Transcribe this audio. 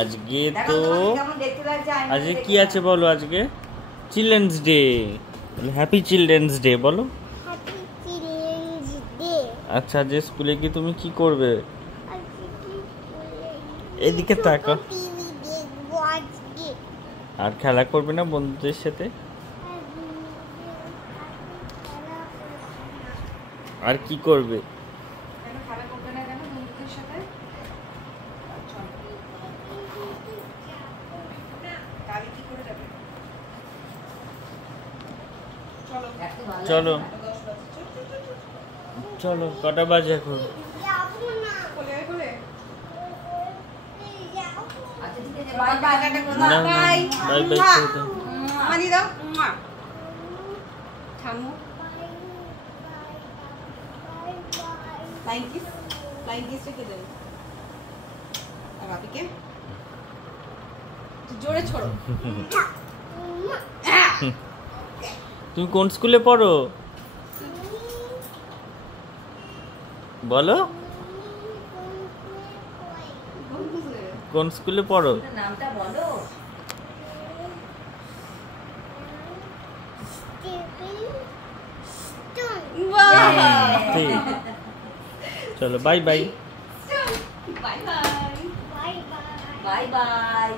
আজকে তো আজকে কি আছে বলো? আজকে children's day. Happy children's day বলো। আচ্ছা, যে স্কুলে কি তুমি কি করবে? এদিকে তাকাও। আর খেলা করবে না বন্ধুদের সাথে? আর কি করবে? চলো চলো, কটা বাজে এখন? Bye bye. জোরে ছড়ো। তুমি কোন স্কুলে পড়ো বলো? কোন স্কুলে পড়ো? নামটা বলো। চলো bye bye. Bye bye. Bye bye.